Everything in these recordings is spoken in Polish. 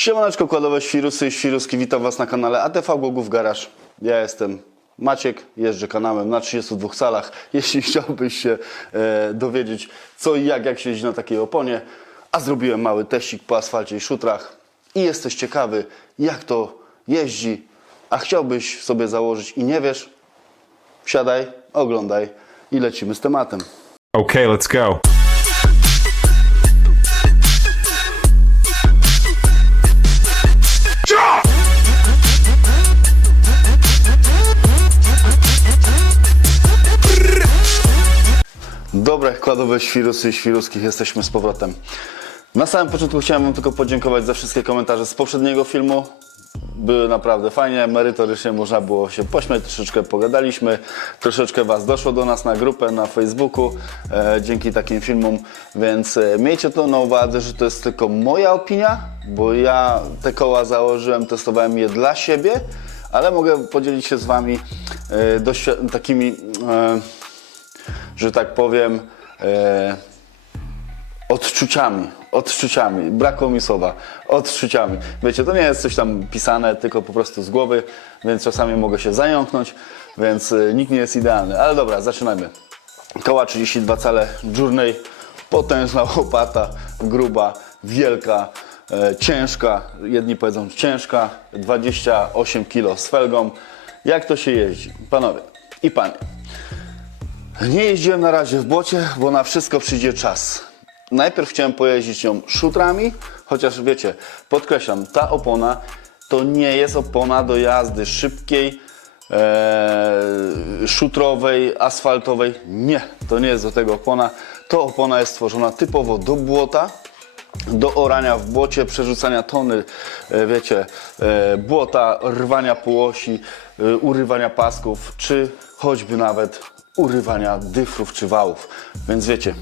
Siemaneczko, kładowe świrusy i świruski, witam Was na kanale ATV Gogów Garaż. Ja jestem Maciek, jeżdżę kanałem na 32 salach. Jeśli chciałbyś się e, dowiedzieć co i jak, jak się jeździ na takiej oponie, a zrobiłem mały teścik po asfalcie i szutrach i jesteś ciekawy jak to jeździ, a chciałbyś sobie założyć i nie wiesz, wsiadaj, oglądaj i lecimy z tematem. Okay, let's go. Dobre, kładowe świrusy i świruskich, jesteśmy z powrotem. Na samym początku chciałem Wam tylko podziękować za wszystkie komentarze z poprzedniego filmu. Były naprawdę fajnie, merytorycznie można było się pośmiać, troszeczkę pogadaliśmy, troszeczkę Was doszło do nas na grupę na Facebooku e, dzięki takim filmom, więc e, miejcie to na uwadze, że to jest tylko moja opinia, bo ja te koła założyłem, testowałem je dla siebie, ale mogę podzielić się z Wami e, takimi, e, że tak powiem, e, odczuciami, odczuciami, brakło mi słowa, odczuciami. Wiecie, to nie jest coś tam pisane, tylko po prostu z głowy, więc czasami mogę się zająknąć, więc y, nikt nie jest idealny. Ale dobra, zaczynajmy. Koła 32 cale Journey, potężna łopata, gruba, wielka, e, ciężka, jedni powiedzą ciężka, 28 kg z felgą. Jak to się jeździ? Panowie i panie, nie jeździłem na razie w błocie, bo na wszystko przyjdzie czas. Najpierw chciałem pojeździć ją szutrami, chociaż wiecie, podkreślam, ta opona to nie jest opona do jazdy szybkiej, e, szutrowej, asfaltowej. Nie, to nie jest do tego opona. To opona jest stworzona typowo do błota, do orania w błocie, przerzucania tony, e, wiecie, e, błota, rwania półosi, urywania pasków, czy choćby nawet urywania dyfrów czy wałów. Więc wiecie,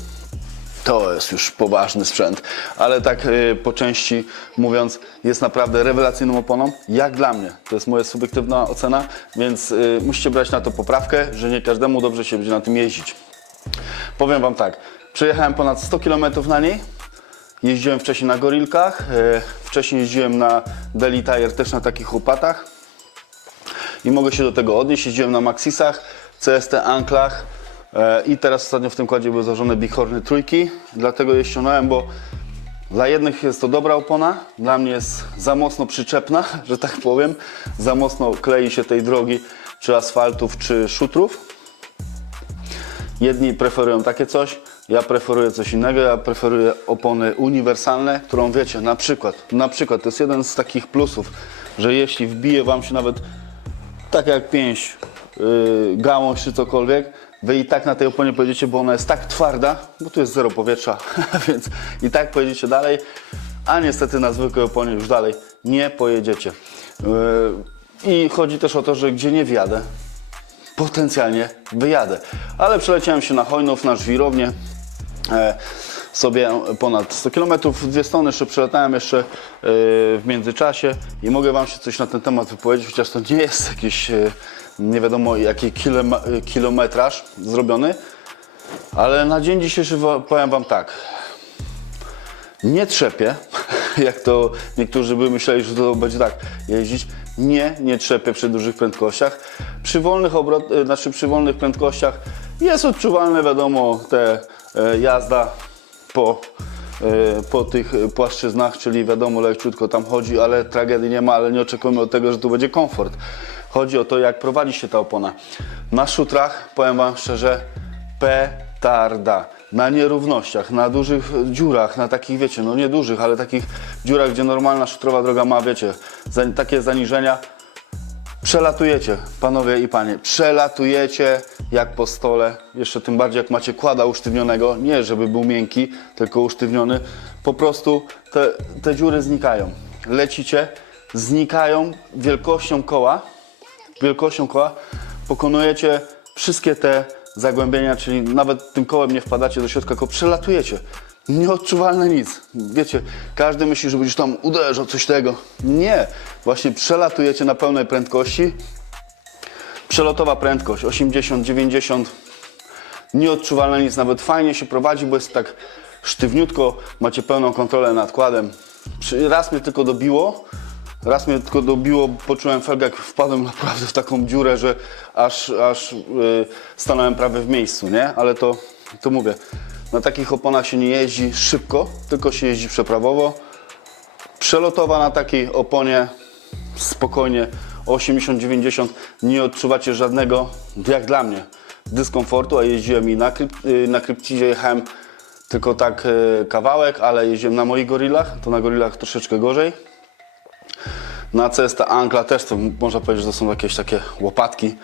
to jest już poważny sprzęt, ale tak e, po części mówiąc, jest naprawdę rewelacyjną oponą, jak dla mnie. To jest moja subiektywna ocena, więc e, musicie brać na to poprawkę, że nie każdemu dobrze się będzie na tym jeździć. Powiem Wam tak, przejechałem ponad 100 km na niej, jeździłem wcześniej na gorilkach, e, wcześniej jeździłem na Deli Tire też na takich łopatach i mogę się do tego odnieść. Jeździłem na Maxisach, CST Anklach e, i teraz ostatnio w tym kładzie były założone Bighorny trójki, dlatego je ściągnąłem, bo dla jednych jest to dobra opona, dla mnie jest za mocno przyczepna, że tak powiem, za mocno klei się tej drogi, czy asfaltów, czy szutrów. Jedni preferują takie coś, ja preferuję coś innego, ja preferuję opony uniwersalne, którą wiecie, na przykład, na przykład, to jest jeden z takich plusów, że jeśli wbije Wam się nawet tak jak pięść, yy, gałąź czy cokolwiek, Wy i tak na tej oponie pojedziecie, bo ona jest tak twarda, bo tu jest zero powietrza, więc i tak pojedziecie dalej, a niestety na zwykłej oponie już dalej nie pojedziecie. Yy, I chodzi też o to, że gdzie nie wjadę, potencjalnie wyjadę. Ale przeleciałem się na Hojnów, na żwirownię. E, sobie ponad 100 km, dwie strony jeszcze przelatałem jeszcze e, w międzyczasie i mogę Wam się coś na ten temat wypowiedzieć, chociaż to nie jest jakiś e, nie wiadomo jaki kiloma- kilometraż zrobiony, ale na dzień dzisiejszy powiem Wam tak, nie trzepię, jak to niektórzy by myśleli, że to będzie tak jeździć. Nie, nie trzepię przy dużych prędkościach. Przy wolnych, obrot, e, znaczy przy wolnych prędkościach jest odczuwalne, wiadomo, te e, jazda po, e, po tych płaszczyznach, czyli wiadomo, leciutko tam chodzi, ale tragedii nie ma, ale nie oczekujemy od tego, że tu będzie komfort. Chodzi o to, jak prowadzi się ta opona. Na szutrach, powiem Wam szczerze, petarda. Na nierównościach, na dużych dziurach, na takich, wiecie, no nie dużych, ale takich dziurach, gdzie normalna szutrowa droga ma, wiecie, takie zaniżenia, przelatujecie, panowie i panie, przelatujecie jak po stole, jeszcze tym bardziej jak macie kłada usztywnionego, nie żeby był miękki, tylko usztywniony, po prostu te, te dziury znikają. Lecicie, znikają wielkością koła, wielkością koła pokonujecie wszystkie te zagłębienia, czyli nawet tym kołem nie wpadacie do środka, tylko przelatujecie. Nieodczuwalne nic. Wiecie, każdy myśli, że będziesz tam uderzał, coś tego. Nie. Właśnie przelatujecie na pełnej prędkości. Przelotowa prędkość 80, 90. Nieodczuwalne nic, nawet fajnie się prowadzi, bo jest tak sztywniutko, macie pełną kontrolę nad kładem. Raz mnie tylko dobiło, raz mnie tylko dobiło, poczułem felgę, jak wpadłem naprawdę w taką dziurę, że aż, aż yy, stanąłem prawie w miejscu, nie? Ale to, to mówię, na takich oponach się nie jeździ szybko, tylko się jeździ przeprawowo. Przelotowa na takiej oponie spokojnie 80-90 nie odczuwacie żadnego, jak dla mnie, dyskomfortu, a jeździłem i na, kryp, y, na jechałem tylko tak y, kawałek, ale jeździłem na moich gorillach, to na gorillach troszeczkę gorzej. Na CS ta Ankla też to można powiedzieć, że to są jakieś takie łopatki,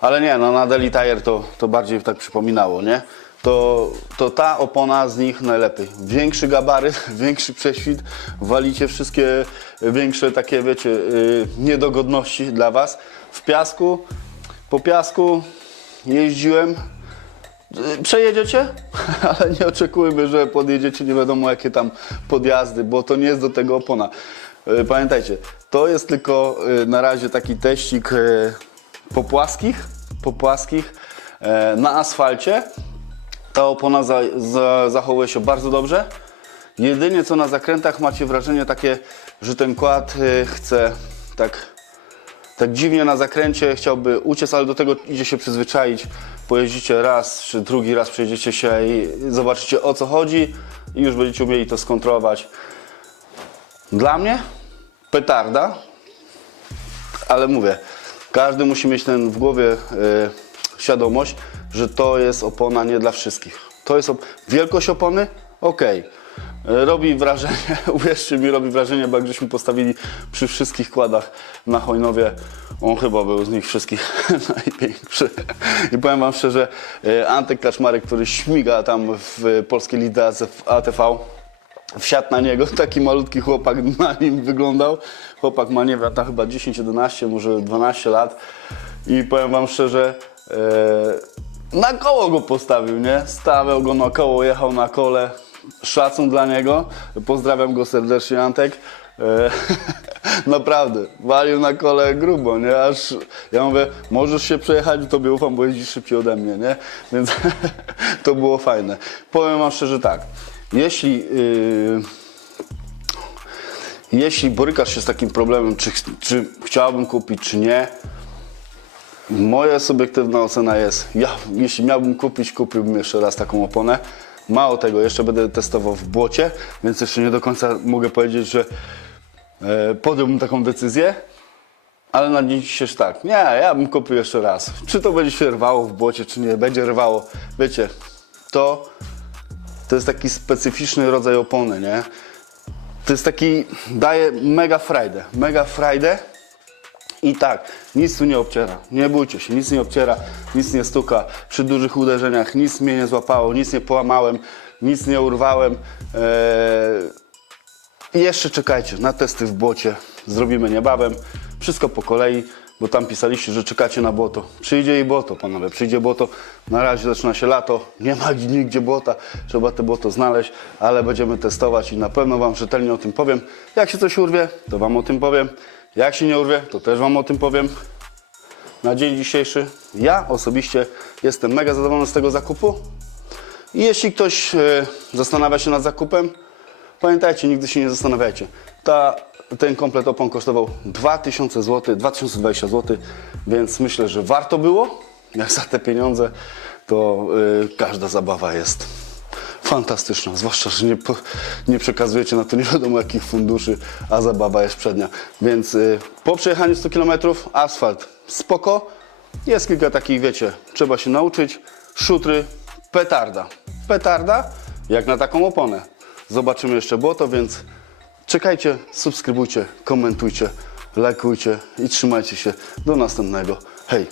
ale nie, no na Deli Tire to, to bardziej tak przypominało, nie? To, to ta opona z nich najlepiej. Większy gabaryt, większy prześwit, walicie wszystkie większe takie, wiecie, yy, niedogodności dla Was. W piasku, po piasku jeździłem, Y, Przejedziecie, ale nie oczekujmy, że podjedziecie nie wiadomo jakie tam podjazdy, bo to nie jest do tego opona. Y, Pamiętajcie, to jest tylko y, na razie taki teścik y, po płaskich, po płaskich e, na asfalcie. Ta opona za, za, zachowuje się bardzo dobrze. Jedynie co na zakrętach macie wrażenie takie, że ten kład y, chce tak tak dziwnie na zakręcie chciałby uciec, ale do tego idzie się przyzwyczaić. Pojeździcie raz czy drugi raz, przejedziecie się i zobaczycie o co chodzi i już będziecie umieli to skontrolować. Dla mnie petarda, ale mówię, każdy musi mieć ten w głowie y, świadomość, że to jest opona nie dla wszystkich. To jest op- wielkość opony, okej. Y, Robi wrażenie, uwierzcie mi, robi wrażenie, bo jak żeśmy postawili przy wszystkich kładach na Hojnowie, on chyba był z nich wszystkich największy. I powiem Wam szczerze, y, Antek Kaczmarek, który śmiga tam w polskiej lidze ATV, wsiadł na niego, taki malutki chłopak na nim wyglądał. Chłopak ma, nie wiem, chyba 10, 11, może 12 lat. I powiem wam szczerze, e, na koło go postawił, nie? Stawiał go na koło, jechał na kole. Szacun dla niego. Pozdrawiam go serdecznie, Antek. E, naprawdę, walił na kole grubo, nie? Aż ja mówię, możesz się przejechać, tobie ufam, bo jeździsz szybciej ode mnie, nie? Więc to było fajne. Powiem wam szczerze tak, jeśli yy, jeśli borykasz się z takim problemem, czy, czy chciałbym kupić, czy nie, moja subiektywna ocena jest, ja, jeśli miałbym kupić, kupiłbym jeszcze raz taką oponę. Mało tego, jeszcze będę testował w błocie, więc jeszcze nie do końca mogę powiedzieć, że e, podjąłbym taką decyzję. Ale na dzień dzisiejszy tak, nie, ja bym kupił jeszcze raz. Czy to będzie się rwało w błocie, czy nie, będzie rwało. Wiecie, to, to jest taki specyficzny rodzaj opony, nie? To jest taki, daje mega frajdę, mega frajdę. I tak, nic tu nie obciera, nie bójcie się, nic nie obciera, nic nie stuka. Przy dużych uderzeniach nic mnie nie złapało, nic nie połamałem, nic nie urwałem. Eee, i jeszcze czekajcie na testy w błocie. Zrobimy niebawem. Wszystko po kolei, bo tam pisaliście, że czekacie na błoto. Przyjdzie i błoto, panowie. Przyjdzie błoto. Na razie zaczyna się lato. Nie ma nigdzie błota. Trzeba te błoto znaleźć, ale będziemy testować i na pewno Wam rzetelnie o tym powiem. Jak się coś urwie, to Wam o tym powiem. Jak się nie urwie, to też Wam o tym powiem. Na dzień dzisiejszy ja osobiście jestem mega zadowolony z tego zakupu. I jeśli ktoś e, zastanawia się nad zakupem, pamiętajcie, nigdy się nie zastanawiajcie. Ta, ten komplet opon kosztował 2000 zł, 2020 zł, więc myślę, że warto było. Jak za te pieniądze, to y, każda zabawa jest fantastyczna. Zwłaszcza, że nie, nie przekazujecie na to nie wiadomo jakich funduszy, a zabawa jest przednia. Więc y, po przejechaniu 100 km asfalt spoko. Jest kilka takich, wiecie, trzeba się nauczyć. Szutry, petarda. Petarda, jak na taką oponę. Zobaczymy jeszcze błoto, więc czekajcie, subskrybujcie, komentujcie, lajkujcie i trzymajcie się. Do następnego. Hej!